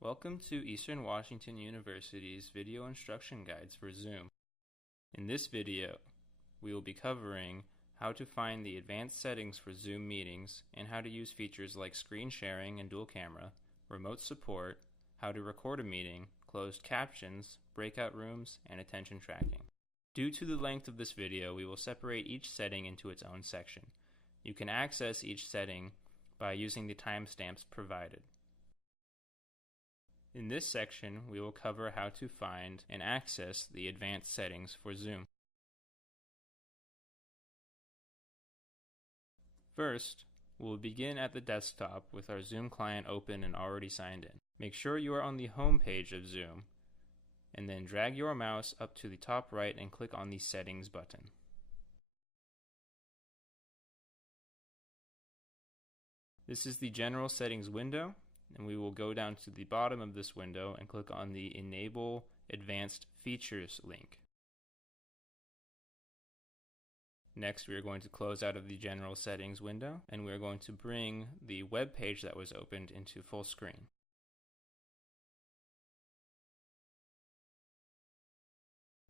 Welcome to Eastern Washington University's video instruction guides for Zoom. In this video, we will be covering how to find the advanced settings for Zoom meetings and how to use features like screen sharing and dual camera, remote support, how to record a meeting, closed captions, breakout rooms, and attention tracking. Due to the length of this video, we will separate each setting into its own section. You can access each setting by using the timestamps provided. In this section, we will cover how to find and access the advanced settings for Zoom. First, we'll begin at the desktop with our Zoom client open and already signed in. Make sure you are on the home page of Zoom, and then drag your mouse up to the top right and click on the Settings button. This is the General Settings window, and we will go down to the bottom of this window and click on the Enable Advanced Features link. Next, we are going to close out of the General Settings window, and we are going to bring the web page that was opened into full screen.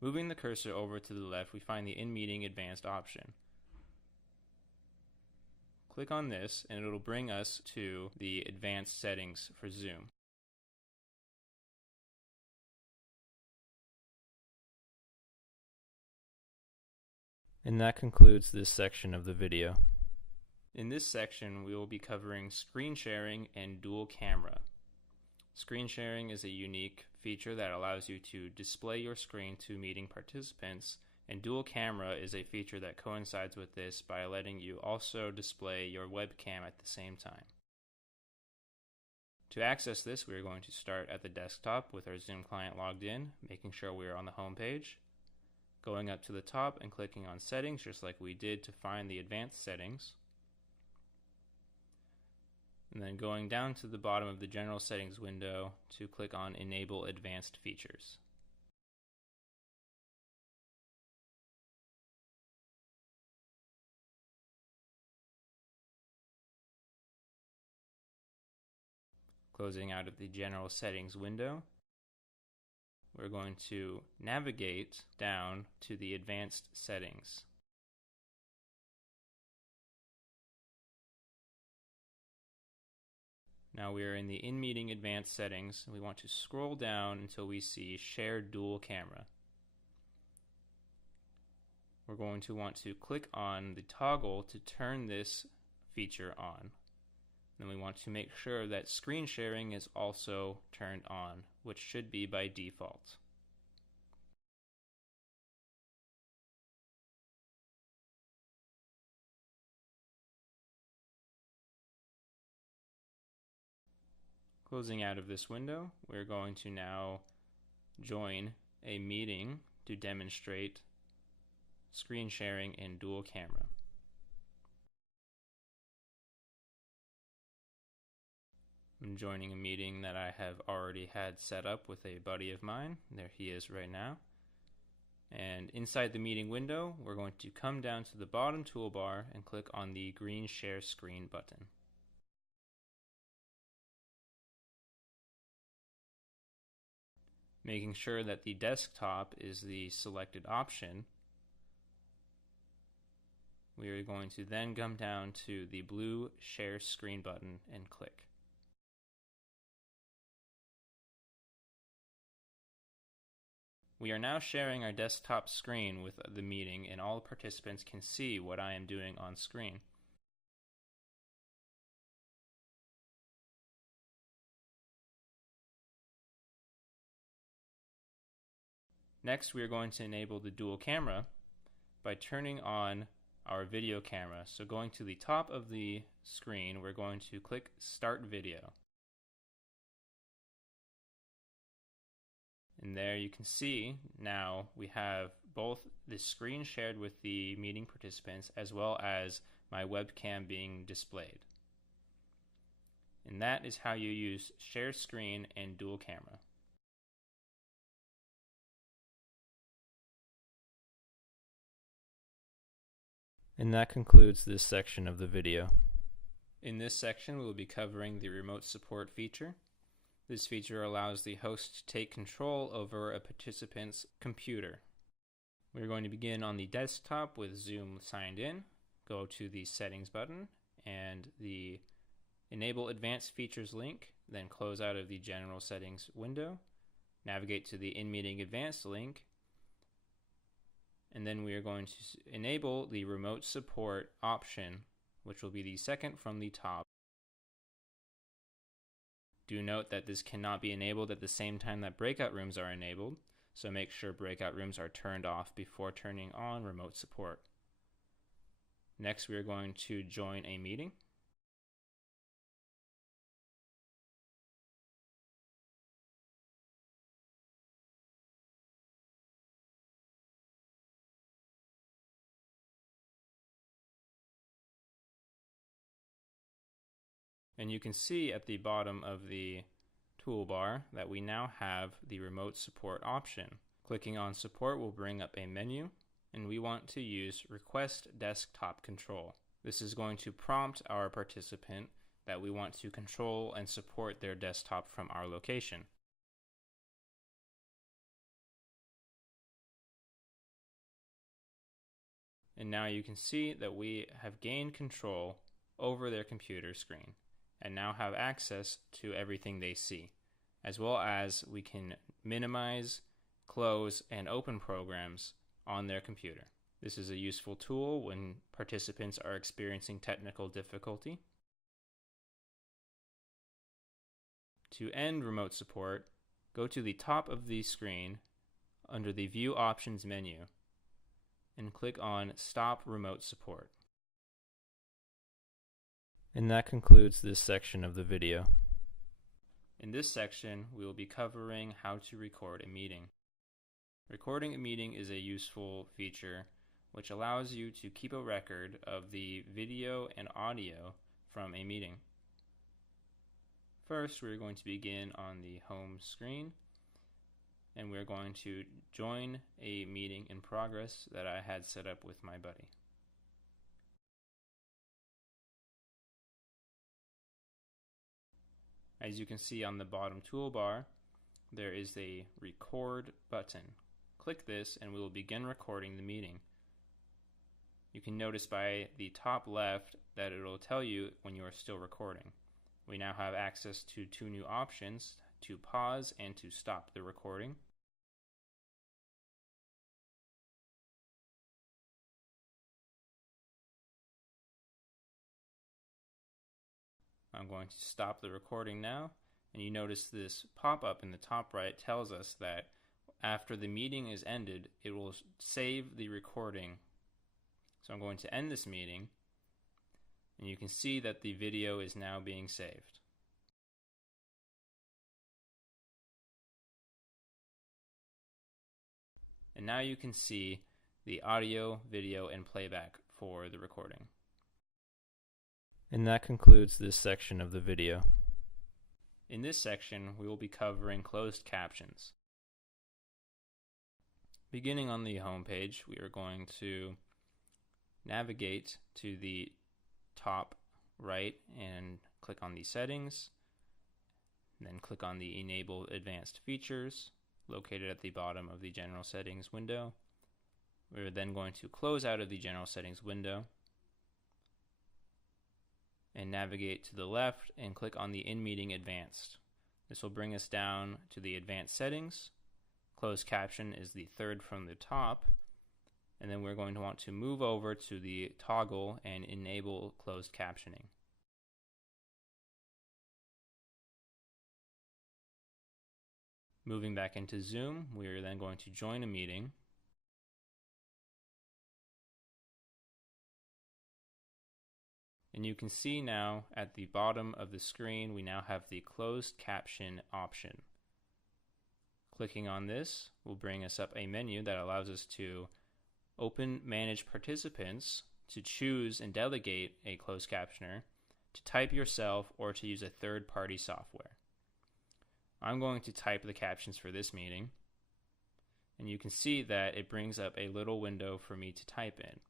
Moving the cursor over to the left, we find the In-Meeting Advanced option. Click on this and it'll bring us to the advanced settings for Zoom. And that concludes this section of the video. In this section, we will be covering screen sharing and dual camera. Screen sharing is a unique feature that allows you to display your screen to meeting participants, and dual camera is a feature that coincides with this by letting you also display your webcam at the same time. To access this, we are going to start at the desktop with our Zoom client logged in, making sure we are on the home page, going up to the top and clicking on Settings just like we did to find the advanced settings, and then going down to the bottom of the General Settings window to click on Enable Advanced Features. Closing out of the General Settings window, we're going to navigate down to the Advanced Settings. Now we are in the In-Meeting Advanced Settings, and we want to scroll down until we see Shared Dual Camera. We're going to want to click on the toggle to turn this feature on. Then we want to make sure that screen sharing is also turned on, which should be by default. Closing out of this window, we're going to now join a meeting to demonstrate screen sharing in dual camera. I'm joining a meeting that I have already had set up with a buddy of mine. There he is right now. And inside the meeting window, we're going to come down to the bottom toolbar and click on the green Share Screen button. Making sure that the desktop is the selected option, we are going to then come down to the blue Share Screen button and click. We are now sharing our desktop screen with the meeting, and all participants can see what I am doing on screen. Next, we are going to enable the dual camera by turning on our video camera. So going to the top of the screen, we're going to click Start Video. And there you can see now we have both the screen shared with the meeting participants as well as my webcam being displayed. And that is how you use share screen and dual camera. And that concludes this section of the video. In this section, we will be covering the remote support feature. This feature allows the host to take control over a participant's computer. We're going to begin on the desktop with Zoom signed in. Go to the Settings button and the Enable Advanced Features link, then close out of the General Settings window. Navigate to the In-Meeting Advanced link, and then we are going to enable the Remote Support option, which will be the second from the top. Do note that this cannot be enabled at the same time that breakout rooms are enabled, so make sure breakout rooms are turned off before turning on remote support. Next, we are going to join a meeting. And you can see at the bottom of the toolbar that we now have the remote support option. Clicking on support will bring up a menu, and we want to use request desktop control. This is going to prompt our participant that we want to control and support their desktop from our location. And now you can see that we have gained control over their computer screen and now have access to everything they see, as well as we can minimize, close, and open programs on their computer. This is a useful tool when participants are experiencing technical difficulty. To end remote support, go to the top of the screen under the View Options menu and click on Stop Remote Support. And that concludes this section of the video. In this section, we will be covering how to record a meeting. Recording a meeting is a useful feature which allows you to keep a record of the video and audio from a meeting. First, we're going to begin on the home screen, and we're going to join a meeting in progress that I had set up with my buddy. As you can see on the bottom toolbar, there is a record button. Click this and we will begin recording the meeting. You can notice by the top left that it will tell you when you are still recording. We now have access to two new options, to pause and to stop the recording. I'm going to stop the recording now, and you notice this pop-up in the top right tells us that after the meeting is ended, it will save the recording. So I'm going to end this meeting, and you can see that the video is now being saved. And now you can see the audio, video, and playback for the recording. And that concludes this section of the video. In this section, we will be covering closed captions. Beginning on the home page, we are going to navigate to the top right and click on the settings, then click on the Enable Advanced Features located at the bottom of the General Settings window. We're then going to close out of the General Settings window and navigate to the left and click on the In-Meeting Advanced. This will bring us down to the Advanced Settings. Closed Caption is the third from the top, and then we're going to want to move over to the Toggle and Enable Closed Captioning. Moving back into Zoom, we are then going to join a meeting. And you can see now at the bottom of the screen, we now have the closed caption option. Clicking on this will bring us up a menu that allows us to open Manage Participants to choose and delegate a closed captioner, to type yourself, or to use a third-party software. I'm going to type the captions for this meeting, and you can see that it brings up a little window for me to type in.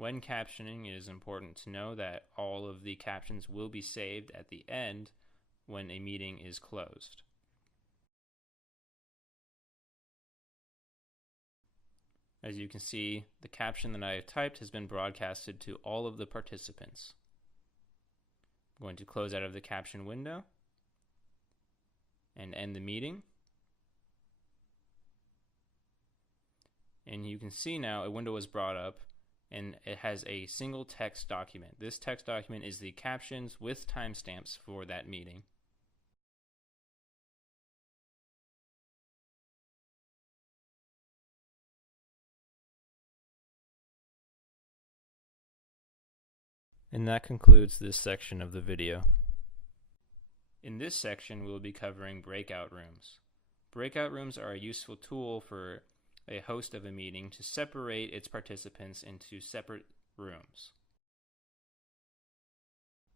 When captioning, it is important to know that all of the captions will be saved at the end when a meeting is closed. As you can see, the caption that I have typed has been broadcasted to all of the participants. I'm going to close out of the caption window and end the meeting. And you can see now a window was brought up and it has a single text document. This text document is the captions with timestamps for that meeting. And that concludes this section of the video. In this section, we will be covering breakout rooms. Breakout rooms are a useful tool for a host of a meeting to separate its participants into separate rooms.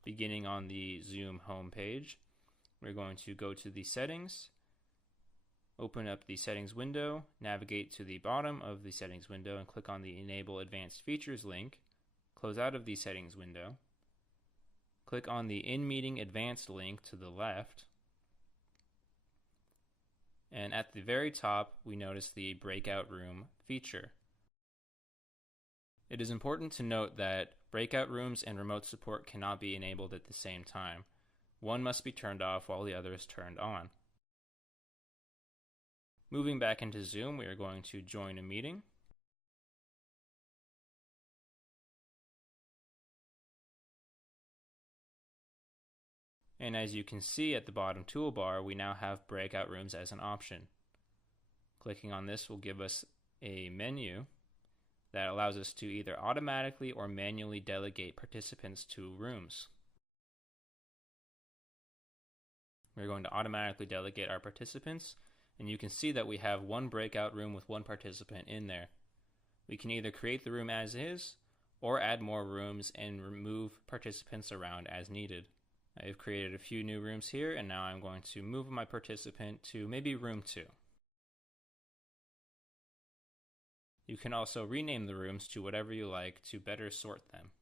Beginning on the Zoom homepage, we're going to go to the settings, open up the settings window, navigate to the bottom of the settings window and click on the Enable Advanced Features link. Close out of the settings window. Click on the In-Meeting Advanced link to the left. And at the very top, we notice the breakout room feature. It is important to note that breakout rooms and remote support cannot be enabled at the same time. One must be turned off while the other is turned on. Moving back into Zoom, we are going to join a meeting. And as you can see at the bottom toolbar, we now have breakout rooms as an option. Clicking on this will give us a menu that allows us to either automatically or manually delegate participants to rooms. We're going to automatically delegate our participants, and you can see that we have one breakout room with one participant in there. We can either create the room as is, or add more rooms and remove participants around as needed. I've created a few new rooms here, and now I'm going to move my participant to maybe room 2. You can also rename the rooms to whatever you like to better sort them.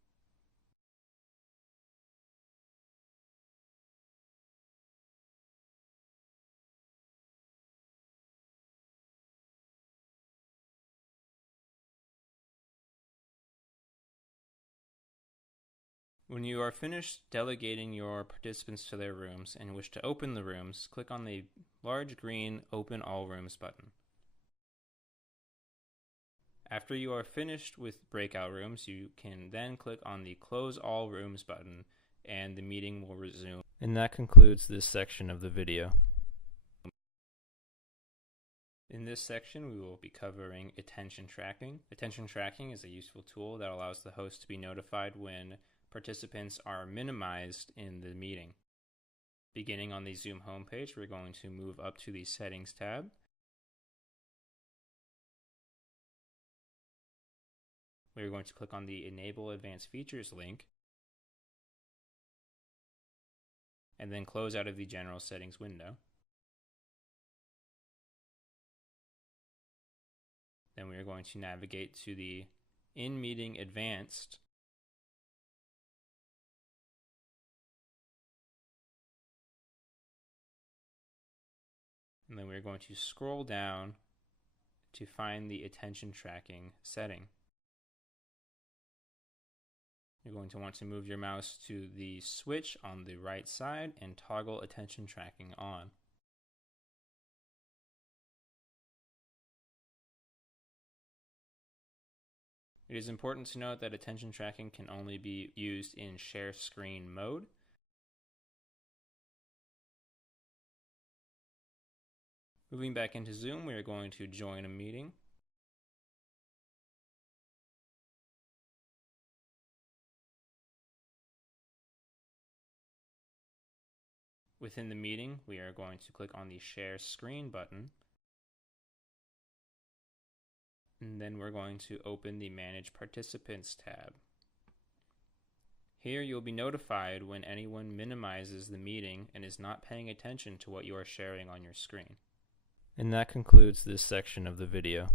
When you are finished delegating your participants to their rooms and wish to open the rooms, click on the large green Open All Rooms button. After you are finished with breakout rooms, you can then click on the Close All Rooms button and the meeting will resume. And that concludes this section of the video. In this section, we will be covering attention tracking. Attention tracking is a useful tool that allows the host to be notified when participants are minimized in the meeting. Beginning on the Zoom homepage, we're going to move up to the Settings tab. We're going to click on the Enable Advanced Features link, and then close out of the General Settings window. Then we are going to navigate to the In-Meeting Advanced, and then we're going to scroll down to find the attention tracking setting. You're going to want to move your mouse to the switch on the right side and toggle attention tracking on. It is important to note that attention tracking can only be used in share screen mode. Moving back into Zoom, we are going to join a meeting. Within the meeting, we are going to click on the Share Screen button. And then we're going to open the Manage Participants tab. Here you'll be notified when anyone minimizes the meeting and is not paying attention to what you are sharing on your screen. And that concludes this section of the video.